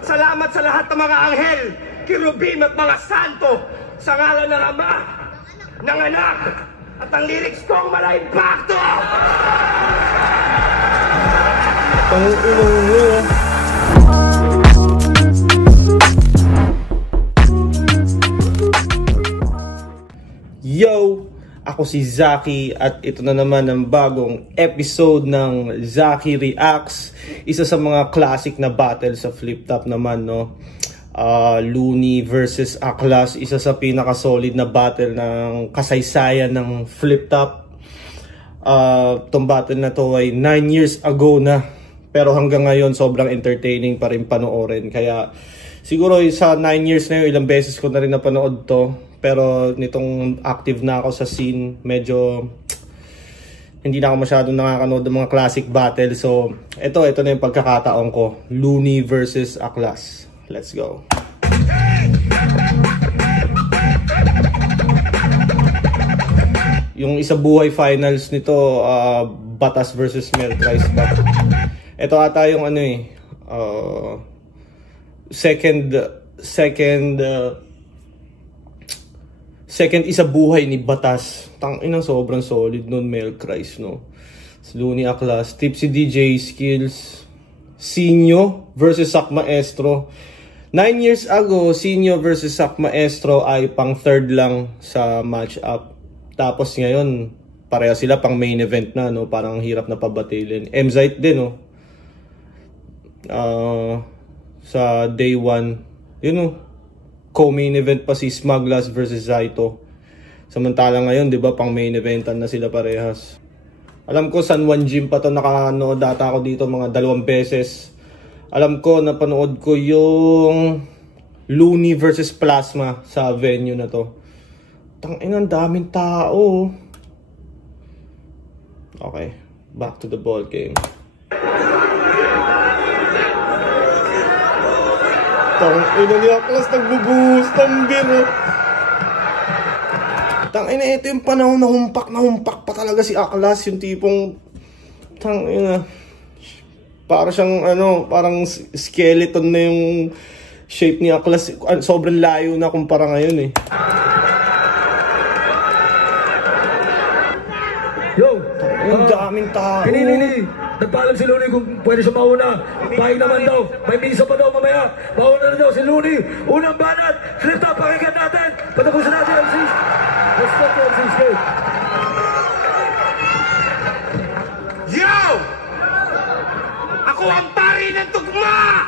Salamat sa lahat ng mga anghel, kirubim at mga santo, sa ngalan ng Ama, ng Anak, at ang lyrics kong mala-impacto! Yo! Ako si Zaki at ito na naman ang bagong episode ng Zaki Reacts. Isa sa mga classic na battle sa flip top naman, no? Looney versus Aklas, isa sa pinaka-solid na battle ng kasaysayan ng flip top. Itong battle na to ay 9 years ago na, pero hanggang ngayon sobrang entertaining pa rin panoorin. Kaya siguro sa 9 years na yun, ilang beses ko na rin napanood to. Pero nitong active na ako sa scene, medyo hindi na ako masyadong nakakanood ng mga classic battle. So ito na yung pagkakataon ko, Looney versus Aklas. Let's go. Yung isa buhay finals nito, Batas versus Mel Price ba? Ito ata yung ano second isa buhay ni Batas. Tangina, sobrang solid nun, Mel Christ, no? Looney Aklas, Tipsy DJ Skills, Sinyo versus Sak Maestro. 9 years ago, Sinyo versus Sak Maestro ay pang third lang sa match-up. Tapos ngayon, pareha sila pang main event na, no? Parang hirap na pabatilin. M-Zite din, no? Sa day 1, yun, no? Co-main event pa si Smaglas versus Zaito. Samantalang ngayon, 'di ba, pang main eventan na sila parehas. Alam ko San Juan Gym pa to, nakanood data ako dito mga 2 beses. Alam ko napanood ko yung Looney versus Plasma sa venue na to. Tangina, ang daming tao. Okay, back to the ball game. Tangina ni Aklas, nagbubuhos ng biro. Tangina, ito yung panahon na humpak pa talaga si Aklas. Yung tipong, tangina, para siyang parang skeleton na yung shape ni Aklas. Sobrang layo na kumpara ngayon, eh. Yo! Ang daming tao. Nini! Nagpaalam si Looney kung pwede siya mauna. Pahing naman daw. May misa pa daw mamaya. Mauna na daw si Looney. Unang banat. Flip top, pakinggan natin. Patapusin natin ang LC's. Let's go to LC's game. Yo! Ako ang pari ng tugma!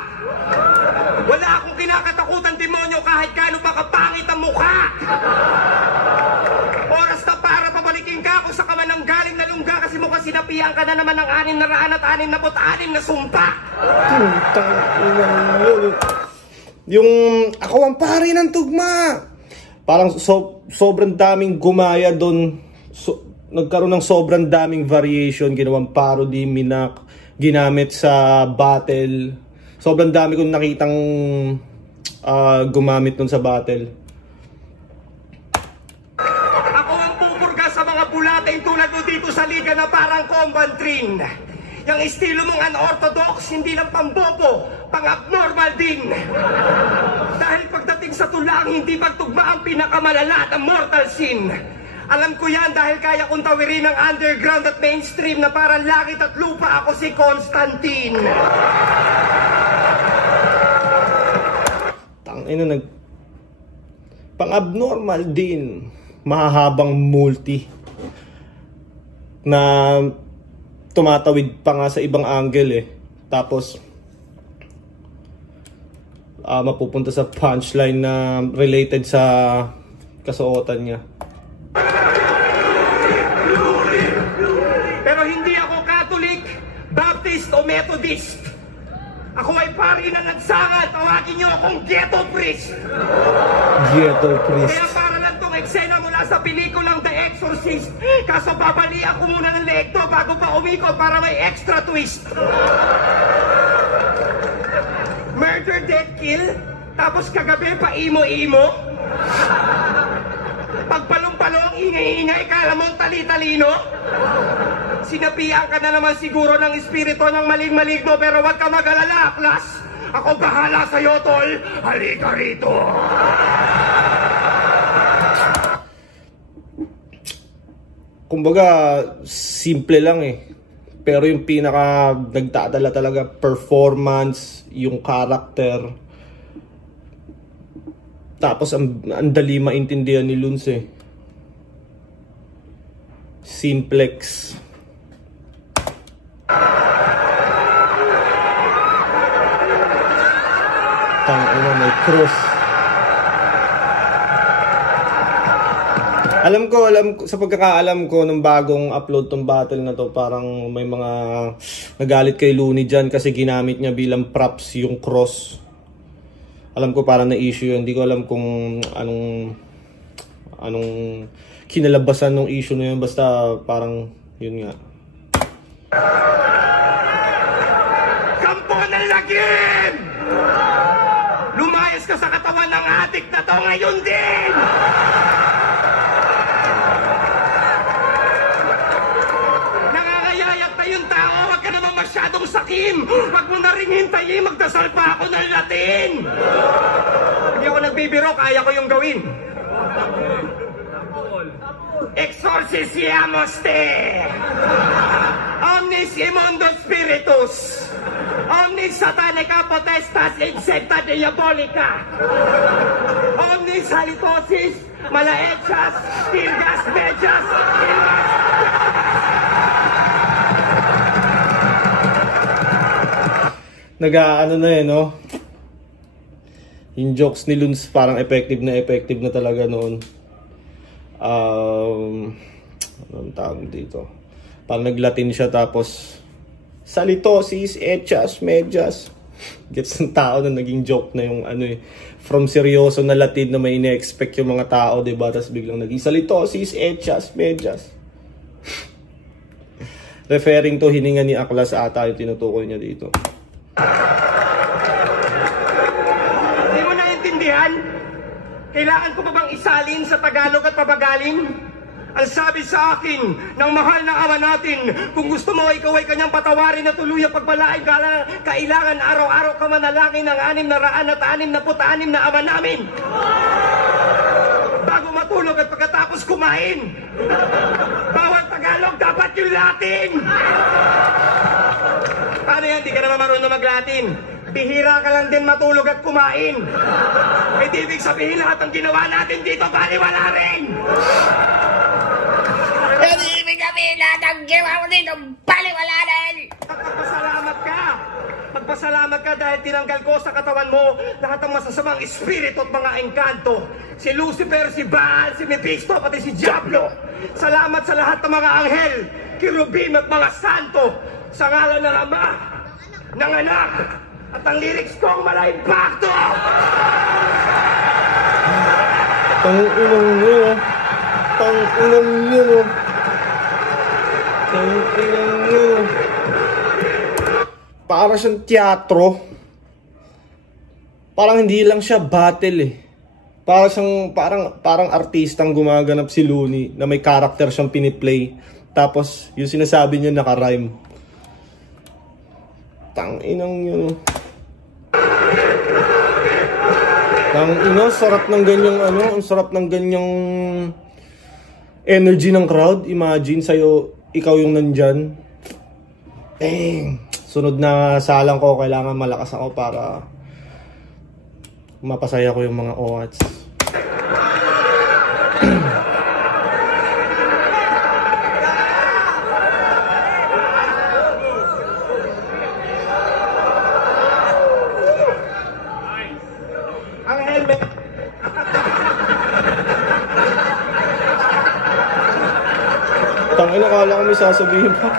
Wala akong kinakatakutan demonyo kahit gaano pa kapangit ang mukha! Oras na para pabalikin ka kung sa kamanang galing na lungga kasi mukha sinapian ka na naman ng 666 na sumpa! Yung ako ang pari ng tugma! Parang sobrang daming gumaya doon. Nagkaroon ng sobrang daming variation. Ginawang parody, minak, ginamit sa battle. Sobrang dami kong nakitang gumamit nun sa battle. Ako ang pupurga sa mga bulating tulad mo dito sa liga na parang Combantrin. Yung estilo mong unorthodox, hindi lang pambobo, pang-abnormal din. Dahil pagdating sa tulang, hindi pagtugma ang pinakamalala at ang mortal sin. Alam ko yan dahil kaya kong tawirin ng underground at mainstream na parang langit at lupa. Ako si Constantine. Tangina, pang-abnormal din. Mahahabang multi na tumatawid pa nga sa ibang angle, eh. Tapos mapupunta sa punchline na related sa kasuotan niya. Pero hindi ako Catholic, Baptist o Methodist. Ako ay pari na nagsanga. Tawagin niyo akong ghetto priest. Ghetto priest. Kaya para lang tong eksena mula sa pelikulang The Exorcist. Kaso babalian ko muna ng leeg to bago pa umikot para may extra twist. Murder, death, kill. Tapos kagabi pa imo-imo. Pagpalong-palong, ingay-ingay, kala mong tali-talino. Sinapian ka na naman siguro ng espiritu ng maling-maligno, pero wag ka mag-alala, Aklas. Ako bahala sa'yo, tol. Halika rito. Kumbaga, simple lang eh. Pero yung pinaka nagdadala talaga, performance, yung character. Tapos ang dali maintindihan ni Luns eh. Simplex. Tangina, may cross. Alam ko, sa pagkakaalam ko nung bagong upload tong battle na to, parang may mga nagalit kay Looney dyan kasi ginamit niya bilang props yung cross. Alam ko parang na-issue yun. Hindi ko alam kung anong kinalabasan ng issue na yun. Basta parang yun nga. Kampo ng lagim! Lumayas ka sa katawan ng adik na to ngayon din! Yung tao, wag ka naman masyadong sakim. Wag mo na rin hintayin, magdasal pa ako ng Latin. Hindi ako nagbibiro, kaya ko yung gawin. Exorcisiamos te. Omnis immundo spiritus. Omnis satanica potestas insecta diabolica. Omnis halitosis malaechas tirgas mejas ilmas. Nag-ano na eh, no? Yung jokes ni Luns parang effective na talaga noon. Anong tawag dito? Parang nag-Latin siya tapos salitosis, echas, medyas. Gets ng tao na naging joke na yung ano eh. From seryoso na Latin na may ine-expect yung mga tao, diba? Tapos biglang naging salitosis, echas, medyas. Referring to hininga ni Aklas ata yung tinutukoy niya dito. Hindi mo naintindihan? Kailangan ko pa bang isalin sa Tagalog at pabagaling? Ang sabi sa akin ng mahal na ama natin, kung gusto mo ikaw ay kanyang patawarin na tuluyang pagpalain, kailangan araw-araw ka manalangin ng 666 na ama namin. Bago matulog at pagkatapos kumain. Bawal Tagalog, dapat yung Latin. Paano yan? Di ka naman marunong mag-Latin. Bihira ka lang din matulog at kumain. Hindi ibig sabihin lahat ng ginawa natin dito, baliwala rin. Hindi ibig sabihin lahat ng ginawa mo dito, baliwala rin. Magpasalamat ka. Magpasalamat ka dahil tinanggal ko sa katawan mo lahat ng masasamang espiritu at mga engkanto. Si Lucifer, si Baal, si Mephisto, pati si Diablo. Salamat sa lahat ng mga anghel, kirubim at mga santo. Sa ngalan ng Ama, ng Anak, at ang lyrics kong mala-impacto! Tanginang nyo. Tanginang nyo. Tanginang nyo. Para siyang teatro. Parang hindi lang siya battle eh. Parang artistang gumaganap si Looney na may character siyang piniplay. Tapos yung sinasabi niya naka-rhyme. Tanginang yun. Tangina, sarap ng ganyang ang sarap ng ganyang energy ng crowd. Imagine sa'yo, ikaw yung nandyan. Dang. Sunod na salang ko, kailangan malakas ako para mapasaya ko yung mga OATs. Tangina, kala ko may sasabihin pa.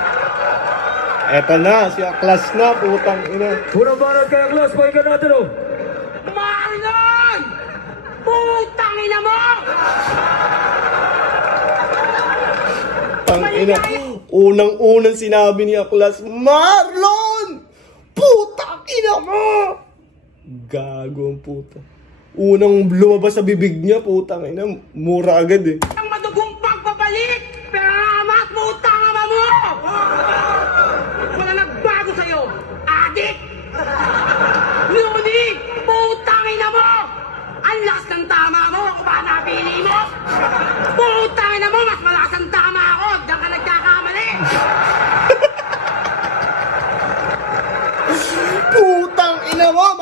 Eto na, si Aklas na, putang ina. Unang banat kay Aklas, pakinggan natin oh. Marlon! Putang ina mo! Tangina, unang-unang sinabi ni Aklas, Marlon! Putang ina mo! Gago ang puta. Unang lumabas sa bibig niya, putang ina, mura agad eh. Ang madugong pagpapalit! Pero putang ama mo! Mga nagbago sa'yo! Adik!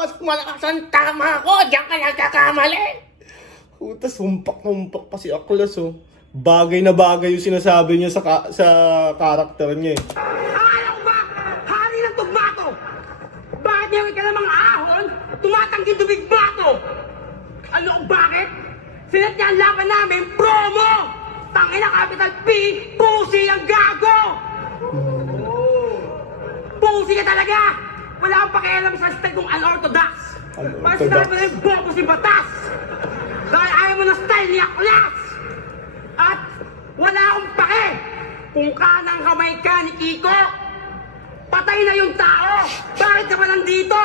mas malakas ang tama ko. Diyan ka nagkakamali. Puta, humpak pa si Aklas, oh. Bagay na bagay yung sinasabi niya sa karakter niya, eh. Ayaw ba? Hari ng tugmato! Bakit niya ka ng mga ahon? Tumatangging tubigmato! Ano kung bakit? Sinat niya ang laban namin, promo! Tangina capital P, pusi ang gago! Pusi ka talaga! Wala akong pakialam sa style kong unorthodox! Para sinabi na yung bobo si Batas! Dahil ayaw mo na style ni Aklas! At wala akong pake kung kanang kamay ka ni Kiko! Patay na yung tao! Bakit ka ba nandito?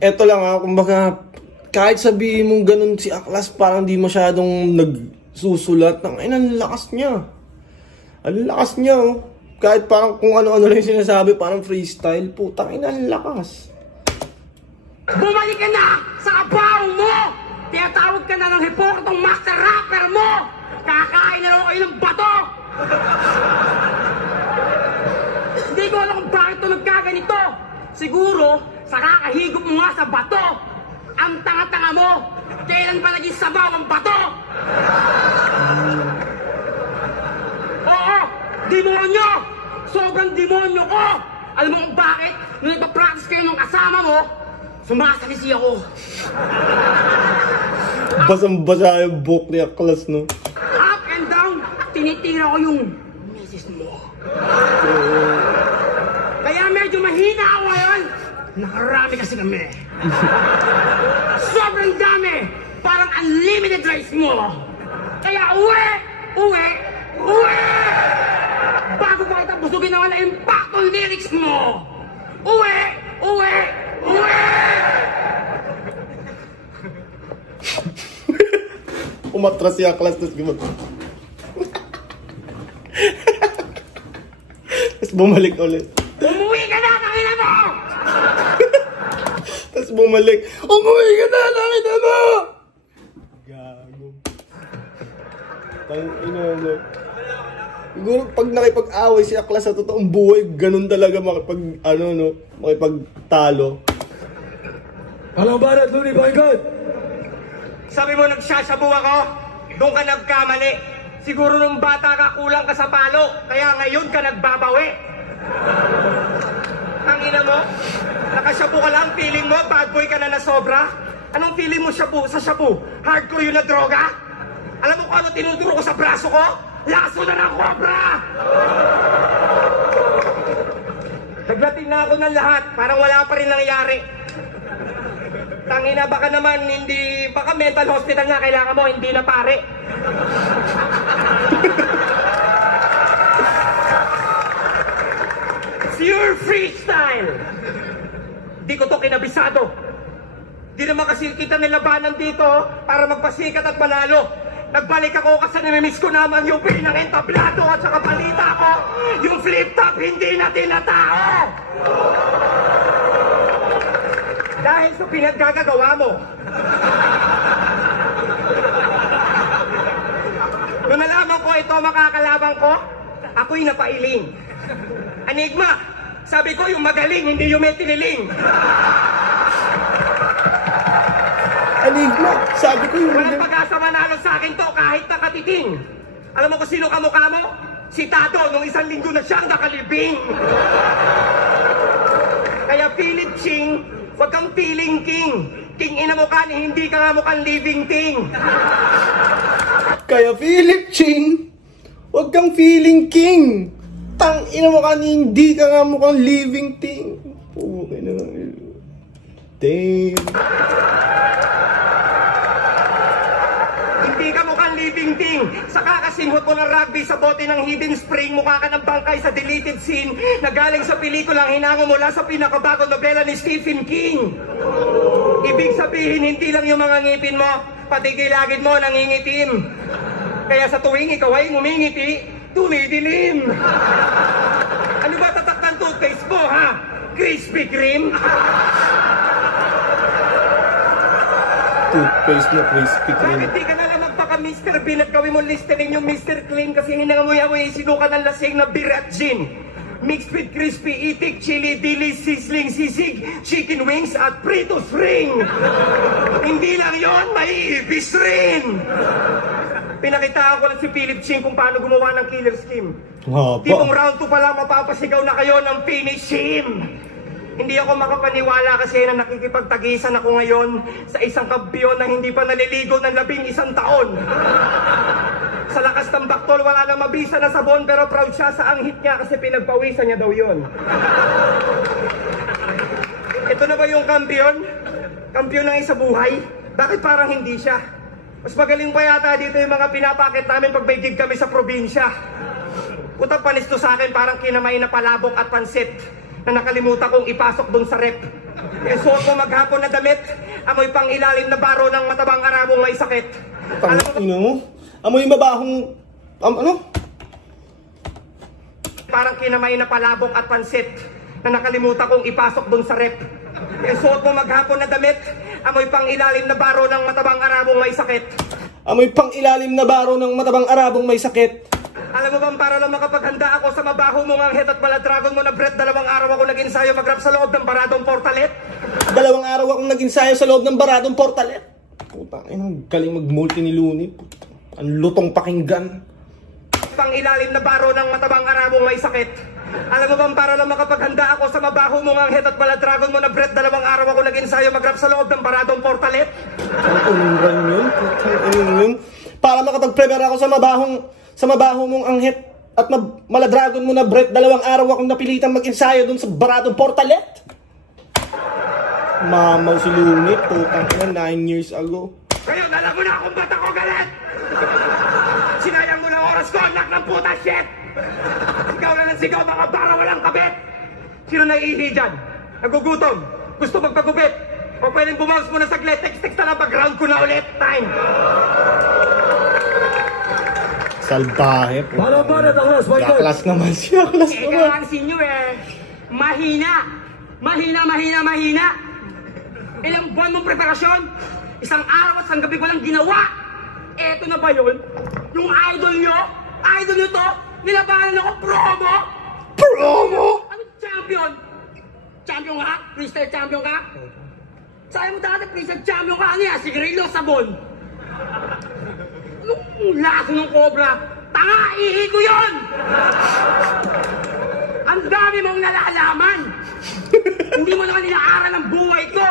Eto lang ha, kumbaga, kahit sabihin mong ganun si Aklas, parang di masyadong nagsusulat. Ang lakas niya. Ang lakas niya, oh. Kahit parang kung ano-ano lang yung sinasabi, parang freestyle. Putang ina, ang lakas. Bumalik ka na sa kabaw mo! Tinatawag ka na ng reportong master rapper mo! Kakain na lang kayo ng bato! Hindi ko alam kung bakit ito nagkaganito. Siguro, sa kakahigop mo nga sa bato. Ang tanga-tanga mo, kailan pa naging sabaw ang bato? Oo, demonyo! Sobrang demonyo ko! Alam mo kung bakit? Nung nagpa-practice kayo ng kasama mo, sumasakisi ako. Basang-basa yung book ni Aklas, no? Up and down, tinitira ko yung misis mo. Kaya medyo mahina ako ngayon. Nakarami kasi kami. Sobrang dami. Parang unlimited rice mo. Kaya uwi! Bago pa kita busugin na wala impacto yung lyrics mo. Uwi! Umatras si Aklas, tapos gumag. Tapos bumalik ulit. Umuwi ka na, tangina mo! Tapos bumalik. Umuwi ka na, tangina mo! Gago. Tangina mo. Siguro pag nakipag-away si Aklas sa totoong buhay, ganun talaga makipagtalo. Alang banat, Looney, my God! Sabi mo nagsasabu ako, doon ka nagkamali. Siguro nung bata ka kulang ka sa palo, kaya ngayon ka nagbabawi. Ang ina mo, nakasabu ka lang, feeling mo, bad boy ka na nasobra? Anong feeling mo sa sabu? Hardcore yun na droga? Alam mo kung ano tinuturo ko sa braso ko? Laso na ng cobra! Naglating na ako ng lahat, parang wala pa rin nangyari. Tangina, baka naman hindi, baka mental hospital nga kailangan mo, hindi na pare. It's your freestyle! Di ko to kinabisado. Di naman kasi kita nilabanan dito para magpasikat at manalo. Nagbalik ako kasi namimiss ko naman yung pinang entablado at saka balita ko, yung flip top hindi na tinatao! Dahil sa pinaggagawa mo. Nung nalaman ko ito makakalaban ko, ako'y napailing. Enigma, sabi ko yung magaling, hindi yung may tiniling. Enigma, sabi ko yung Walang pag-asa manalo sa akin to kahit nakatiting. Alam mo kung sino kamukha mo? Si Tato, nung 1 linggo na siyang nakalibing. Kaya Philip Ching, huwag kang feeling king. King ina mo ka, hindi ka nga mukhang living thing. Kaya Philip Ching, huwag kang feeling king. Tang ina mo ka, hindi ka nga mukhang living thing. Okay na lang. Damn. Hindi ka mukhang living thing. Sa kakasinghot mo ng rugby sa bote ng Hidden Spring, mukha ka ng bangkay sa deleted scene na galing sa pelikulang hinango mula sa pinakabagong nobela ni Stephen King. Ibig sabihin, hindi lang yung mga ngipin mo, pati gilagid mo nangingitim. Kaya sa tuwing ikaw ay ngumingiti, tumidilim. Ano ba tatak ng toothpaste mo, ha? Krispy Kreme? Toothpaste na Krispy Kreme. Bakit di ka na lang magpaka-Mr. Mr. Bean at gawin mo listening yung Mr. Clean kasi hinangamoy-amoy sinuka ng lasing na beer at gin. Mixed with crispy itik, chili, dili, sizzling, sisig, chicken wings at Pritos ring. Hindi lang yon, may ibis rin. Pinakitaan ko lang si Philip Ching kung paano gumawa ng killer scheme. Tipong round 2 pa lang mapapasigaw na kayo ng finish him. Hindi ako makapaniwala kasi na nakikipagtagisan ako ngayon sa isang kampiyon na hindi pa naliligo ng 11 taon. Sa lakas ng baktol, wala nang mabisa na sabon pero proud siya sa anghit niya kasi pinagpawisan niya daw yon. Ito na ba yung kampiyon? Kampiyon ng isa buhay? Bakit parang hindi siya? Mas magaling pa yata dito yung mga pinapakit namin pag may gig kami sa probinsya. Utang panis to sa akin parang kinamay na palabok at pansit na nakalimutan kong ipasok dun sa rep. Yung suot mo maghapon na damit, amoy pang ilalim na baro ng matabang aramong may sakit. Tangina mo? Amoy mabahong... ano? Parang kinamay na palabok at pansit na nakalimutan kong ipasok dun sa rep. Yung suot mo maghapon na damit, amoy pang ilalim na baro ng matabang aramong may sakit. Amoy pang ilalim na baro ng matabang arabong may sakit. Alam mo bang para lang makapaghanda ako sa mabaho mong anghit at maladragon mo na Brett, 2 araw ako nag-ensayo mag-rap sa loob ng baradong portalet? 2 araw akong nag-ensayo sa loob ng baradong portalet. Putang ina, ang galing mag-multi ni Looney. Ang lutong pakinggan. Pang ilalim na baro ng matabang aramong may sakit. Alam mo bang para lang makapaghanda ako sa mabaho mong anghit at maladragon mo na Brett, 2 araw ako nag-ensayo mag-rap sa loob ng baradong portalet? Ang yun? Yun? Para makapag-prepare ako sa mabaho mong anghit at maladragon mo na Brett, 2 araw akong napilitang mag-ensayo dun sa baradong portalet. Mamaw si Looney, putang ina, 9 years ago. Ngayon, alam mo na kung ba't ako galit! Sinayang mo na oras ko, anak ng puta shit! Sigaw na ng sigaw, mga para walang kabit! Sino naiihi dyan? Nagugutom? Gusto magpagupit? O pwedeng bumounce mo na saglit, text-text na lang pag-round ko na ulit. Time! Salbahe po. Para Douglas, my God. Klas naman siya, klas Eka naman. lang sinyo mahina! Mahina! Ilang buwan mong preparasyon? Isang araw at isang gabi ko lang ginawa! Eto na ba yun? Yung idol nyo to, nilabanan ako promo! Promo? Ano champion? Champion ka? Freestyle champion ka? Sa'yo mo dati freestyle champion ka? Ano yan? Sigarilyo, sabon? Anong laso ng cobra? Tanga! Ihi ko yun! Ang dami mong nalalaman! Hindi mo naman inaaral ang buhay ko!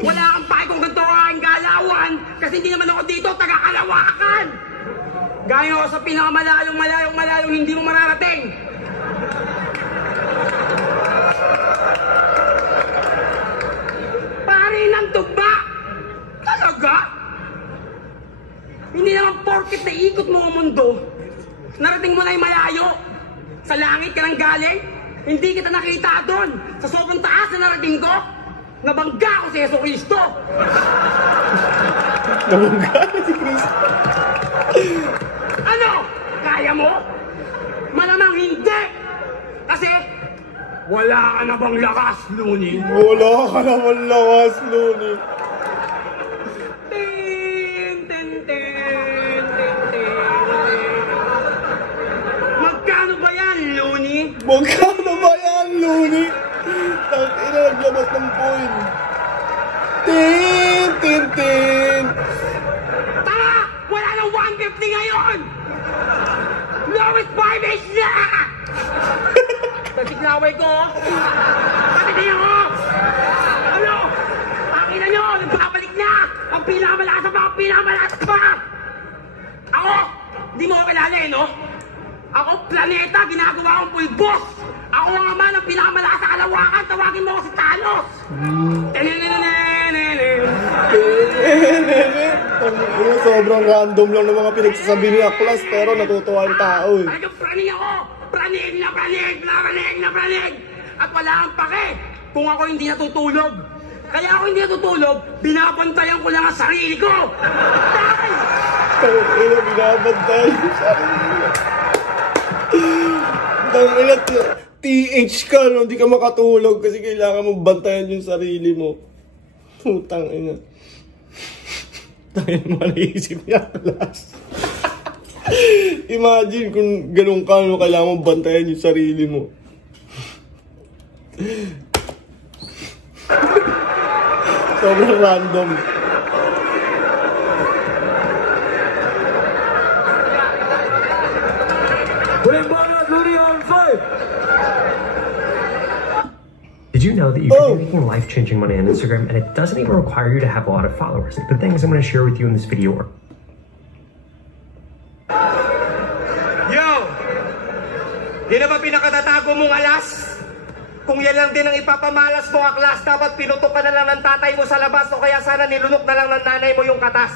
Wala kang pake kung ganito ang galawan kasi hindi naman ako dito taga-Kalawakan! Gaya ako sa pinakamalayong hindi mo mararating! Pare ng tugba! Talaga? Hindi naman porket na ikot mo ang mundo, narating mo na yung malayo. Sa langit ka nang galing, hindi kita nakita doon. Sa sobrang taas na narating ko, nabangga ko si Yeso Cristo. Nabangga si Cristo. Ano? Kaya mo? Malamang hindi. Kasi, wala ka na bang lakas, Looney? Wala ka naman lakas, Looney. Magkano ba yan, Looney? Magkano ba yan, Looney? Tangina, naglabas ng point. Tin! Tara! Wala nang 150 ngayon! Lowest 5 na! Tatiglaway ko! Tatitingin ko! Ano? Pakita nyo! Nagbabalik na! Ang pinakamalakas pa! Ako! Di mo ko kilala no? Ako, planeta, ginagawa akong pulbos! Ako ang ama ng pinakamalakas sa Kalawakan! Tawagin mo ako si Thanos! Sobrang random lang ng mga pinagsasabi ni Aklas pero natutuwa yung tao eh. Talagang praning ako! Praning! At wala kang pake kung ako hindi natutulog. Kaya ako hindi natutulog, binabantayan ko lang ang sarili ko! Dahil! Tangina, binabantayan yung sarili mo. Tangina, TH ka, no? Hindi ka makatulog kasi kailangan mong bantayan yung sarili mo. Putang ina. Tangina, maliisip niya, Aklas. Imagine kung ganun ka, no, kailangan mo bantayan yung sarili mo. Sobrang random. Huling banat, Looney on 5. Did you know that you can be making life-changing money on Instagram and it doesn't even require you to have a lot of followers? Like the things I'm going to share with you in this video are... Yo! Di na ba pinakatatago mong alas? Kung yan lang din ang ipapamalas mo, aklas, dapat pinutok ka na lang ng tatay mo sa labas o kaya sana nilunok na lang ng nanay mo yung katas.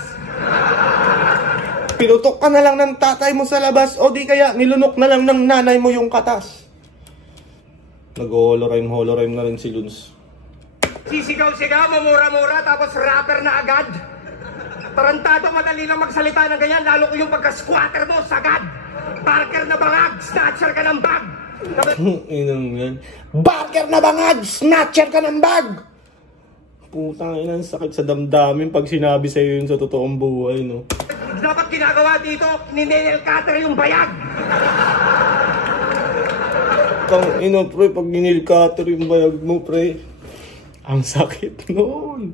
Pinutok ka na lang ng tatay mo sa labas o di kaya nilunok na lang ng nanay mo yung katas. Nag-holorime na rin si Luns. Sisigaw-sigaw, mamura-mura, tapos rapper na agad. Tarantado, madali lang magsalita ng ganyan, lalo ko yung pagka-squatter mo, sagad. Barker na bangag, snatcher ka ng bag. Inang yan. Barker na bangag, snatcher ka ng bag. Putang ina, sakit sa damdamin pag sinabi sa'yo yun sa totoong buhay, no? Dapat ginagawa dito, ninenel cutter yung bayag. Tang ina, pre, pag ninilcutter yung bayag mo, pre, ang sakit nun.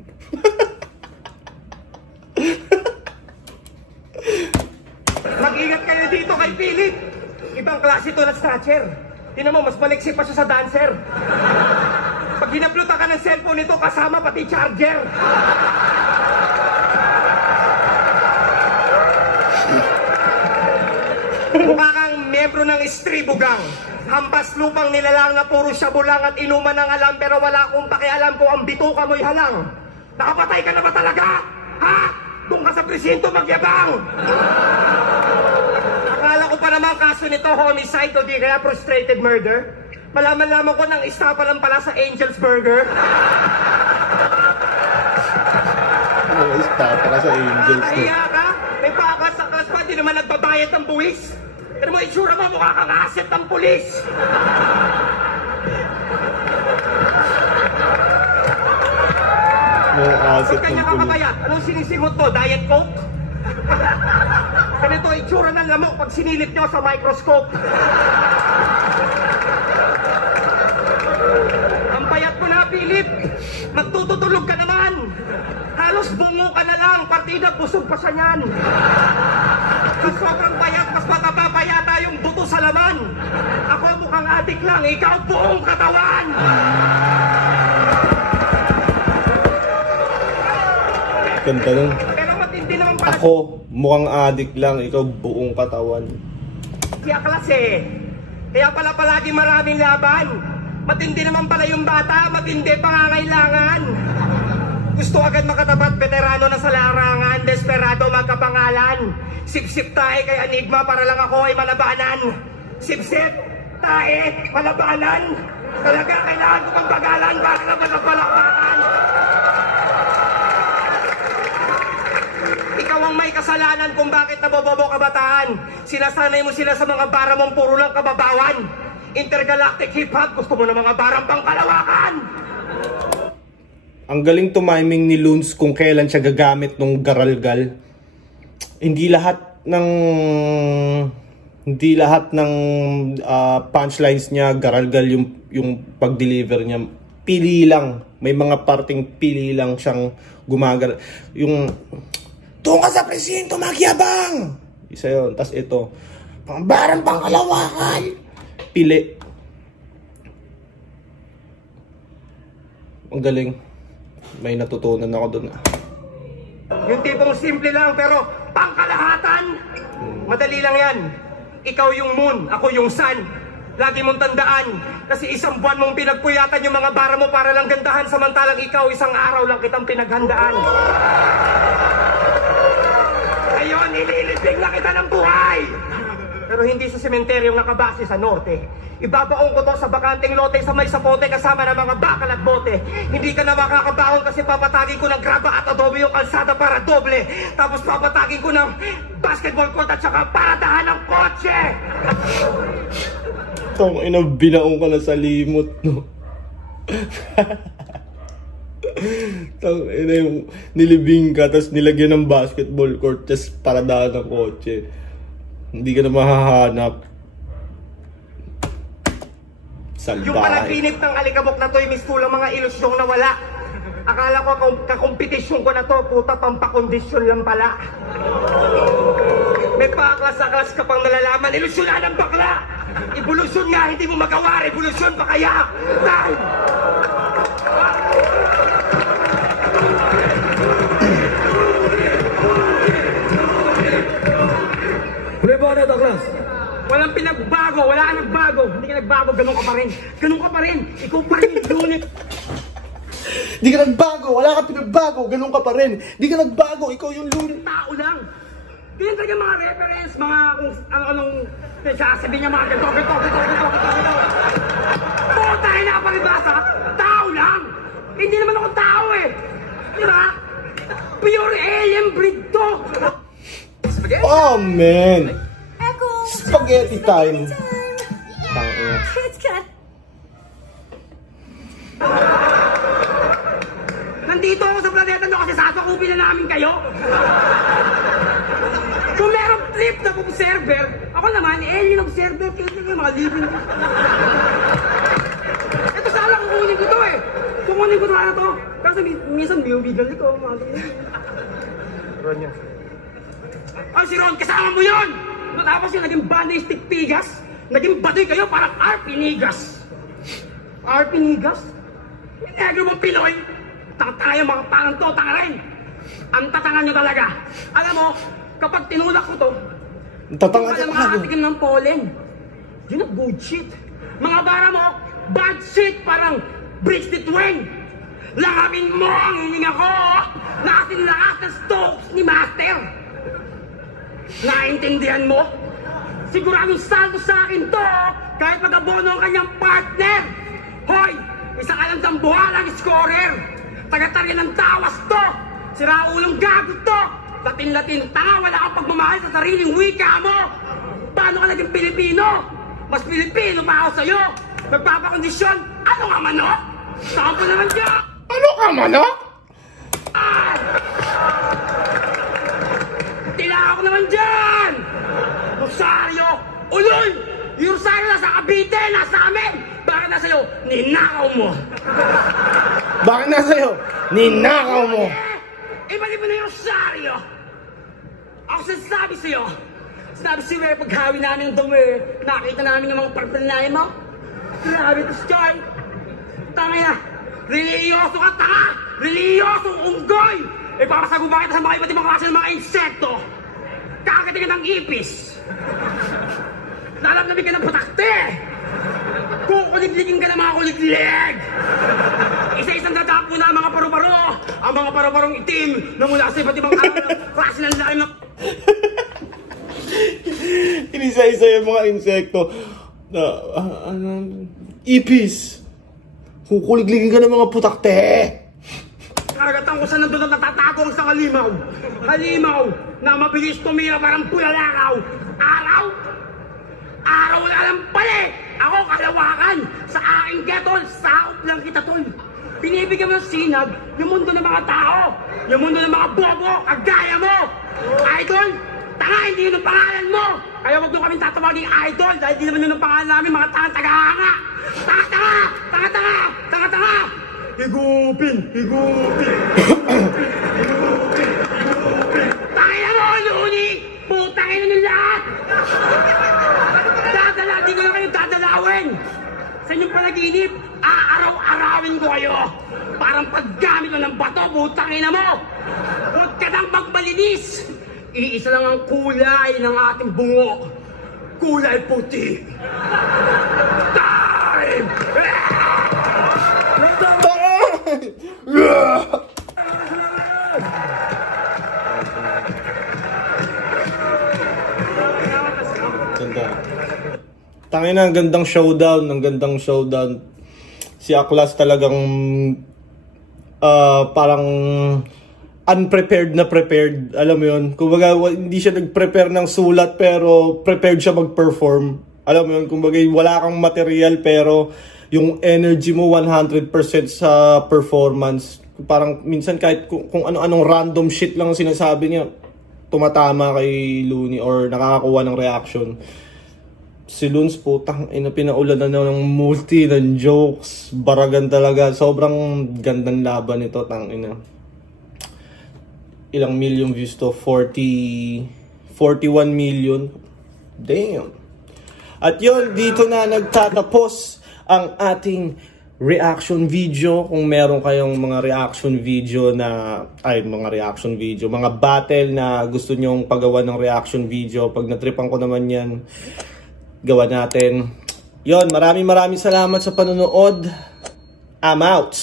Mag-ingat kayo dito kay Philip. Ibang klase to na snatcher. Tingnan mo, mas maliksi pa siya sa dancer. Pag hinapluta ka ng cellphone nito, kasama pati charger. Mukha kang miyembro ng Istribugang. Hampas lupang nilalang na puro shabu lang at inuman ng alam, pero wala akong pakialam kung ang bituka mo'y halang. Nakapatay ka na ba talaga? Ha? Doon ka sa presinto magyabang! Akala ko pa naman kaso nito homicide o di kaya frustrated murder. Malaman-laman ko nang isa pa lang pala sa Angel's Burger. Isa pala sa Angel's. Kaya ka? May pakas-akas pa, di naman nagbabayad ng buwis. Pero mo itsura mo, mukha kang asset ng pulis. Asset Huwag kanya makabayat. Anong sinisimot to? Diet Coke? Ganito itsura ng lamok pag sinilip nyo sa microscope. Ang payat mo na, Philip. Magtututulog ka naman. Halos bungo ka na lang. Partida, busog pa siya niyan. Sa sobrang payat, mas matapapayata yung buto sa laman. Ako mukhang adik lang, ikaw buong katawan. Kanta nun. Pero matindi naman pala. Ako, mukhang adik lang, ikaw buong katawan. Kaya klase. Kaya pala palagi maraming laban. Matindi naman pala yung bata, matindi pangangailangan. Gusto agad makatapat, veterano na sa larangan, desperado magkapangalan. Sip-sip tae kay Enigma para lang ako ay malabanan. Sip-sip tae, malabanan. Talaga kailangan ko pang bagalan para naman ang palakpakan. Ikaw ang may kasalanan kung bakit nabobobo kabataan. Sinasanay mo sila sa mga bara mong puro lang kababawan. Intergalactic hip-hop, gusto mo ng mga barang pangkalawakan. Ang galing tumiming ni Luns kung kailan siya gagamit ng garalgal. Hindi lahat ng punchlines niya garalgal yung pag-deliver niya. Pili lang. May mga parting pili lang siyang gumagal. Yung doon ka sa presinto magyabang. Isa yun. Tapos ito. Pangbarang pangkalawakan. Pili. Ang galing. May natutunan ako doon. Yung tipong simple lang pero pangkalahatan. Madali lang yan. Ikaw yung moon, ako yung sun. Lagi mong tandaan. Kasi isang buwan mong pinagpuyatan yung mga bara mo para lang gandahan. Samantalang ikaw isang araw lang kitang pinaghandaan. Ngayon, ililibing na kita ng buhay. Pero hindi sa sementeryong nakabase sa norte. Ibabaong ko to sa bakanteng lote sa may sapote kasama ng mga bakal at bote. Hindi ka na makakabaon kasi papatagin ko ng graba at adobe yung kalsada para doble. Tapos papatagin ko ng basketball court at saka paradahan ng kotse. Tong ina, binaong ka na sa limot, no? Tong ina, yung nilibing ka tapos nilagyan ng basketball court tapos paradahan ng kotse. Hindi ka na mahahanap. Yung Salbahe. panaginip ng alikabok na to, miss ko lang mga ilusyong nawala. Akala ko kakompetisyon ko na to, puta, pampakondisyon lang pala. May paklas-aklas ka pang nalalaman, ilusyonan ng bakla. Evolusyon nga, hindi mo magawa, revolusyon pa kaya. Dahil! Huli ba na, Douglas? Walang pinagbago, wala kang nagbago. Hindi ka nagbago, ganun ka pa rin. Ganun ka pa rin. Ikaw pa rin yung unit. Di ka nagbago, wala ka pinagbago, ganun ka pa rin. Di ka nagbago, ikaw yung lunin. Tao lang. Ganyan talaga mga reference, mga kung anong sasabihin niya mga ganito. Puta, ay nakapalibasa. Tao lang. Hindi naman ako tao eh. Di ba? Pure alien breed to. Oh, man. Echo! Spaghetti time. Tangina. It's cut! Nandito ako sa planeta nyo kasi sasakupin na namin kayo. Kung merong flip na observer, ako naman, alien observer, kaya mga living. Ito sana kukunin ko to eh. Kukunin ko sana to. Kasi minsan biubigal ito. Ron niya. Ay, si Ron, kasama mo yun! Tapos yung naging bandistic pigas, naging baduy kayo parang Arpinigas. Arpinigas? Yung negro mong Pinoy, tanga yung mga pangang to, tanga rin. Ang tatangan nyo talaga. Alam mo, kapag tinulak ko to, Tatanga wala mga katikim ng pollen. Yun ang good shit. Mga bara mo, bad shit, parang Bridge the Twain. Langapin mo ang hininga ko, lakas ng Stokes ni Master. Naintindihan mo? Siguradong saldo sa akin to, kahit mag-abono ang kanyang partner. Hoy, isa ka lang dambuhalang scorer. Taga-tarya ng tawas to. Siraulong gago to. Latin-latin tanga, wala kang pagmamahal sa sariling wika mo. Paano ka naging Pilipino? Mas Pilipino pa ako sa'yo. Magpapakondisyon, ano nga manok? Saan ko naman dyan? Ano ka, manok? Tila ako naman dyan! Rosario! Uloy! Yung Rosario nasa Cavite, nasa amin! Bakit nasa iyo? Ninakaw mo! Bakit na sa'yo? Ninakaw mo! Ibalik mo na yung Rosario! Ako sinasabi sa'yo, sinabi sa'yo eh, paghawi namin ng dumi, nakita namin yung mga paraphernalia mo. Grabe to, Joy! Tama na! Religyoso ka, tanga! Religyosong unggoy! Ipapasaguba kita sa mga iba't ibang klase ng mga insekto! Kakatingin ng ipis! Lalamnamin ka ng patakte! Kukuligligin ka ng mga kuliglig! Isa-isang dadapo na ang mga paru-paro! Ang mga paru-parong itim na mula sa iba't ibang klase ng lalim ng... Inisa-isa yung mga insekto. Ipis. Kukuligligin ka ng mga putakte. Karagatan ko sa nandun at natatago ang isang halimaw. Halimaw na mabilis tumira parang pulalakaw. Araw? Araw wala lang pala eh. Ako kalawakan. Sa aking ketol, saot lang kita tol. Binibigyan mo ng sinag yung mundo ng mga tao. Yung mundo ng mga bobo, kagaya mo. Idol, tanga, hindi yun ang pangalan mo. Kaya wag nyo kaming tatawagin idol dahil di naman yun ang pangalan namin, mga tanga-tagahanga. Tanga-tanga! Tanga-tanga! Tanga-tanga! Higupin! Higupin! Higupin! Tangina mo, Luni! Putangin na nyo lahat! Dadala, di ko lang kayo dadalawin! Sa inyong panaginip, aaraw-arawin ko kayo! Parang paggamit mo ng bato, putangin na mo! Huwag ka nang magbalinis! Iisa lang ang kulay ng ating bungo. Kulay puti. Time! Ganda. Tangin na, ang gandang showdown, ang gandang showdown. Si Aklas talagang parang unprepared na prepared. Alam mo yun? Kumbaga, hindi siya nag-prepare ng sulat pero prepared siya mag-perform. Alam mo yun? Kumbaga, wala kang material pero yung energy mo 100% sa performance. Parang minsan kahit kung ano-anong random shit lang sinasabi niya, tumatama kay Looney or nakakakuha ng reaction. Si Loons po, pinaulan na ng multi ng jokes. Baragan talaga. Sobrang gandang laban ito, Ilang million views to? 41 million. Damn. At yun, dito na nagtatapos ang ating reaction video. Kung meron kayong mga reaction video, mga battle na gusto nyong pagawa ng reaction video, pag natripan ko naman yan, gawa natin. Yon, maraming salamat sa panonood. I'm out.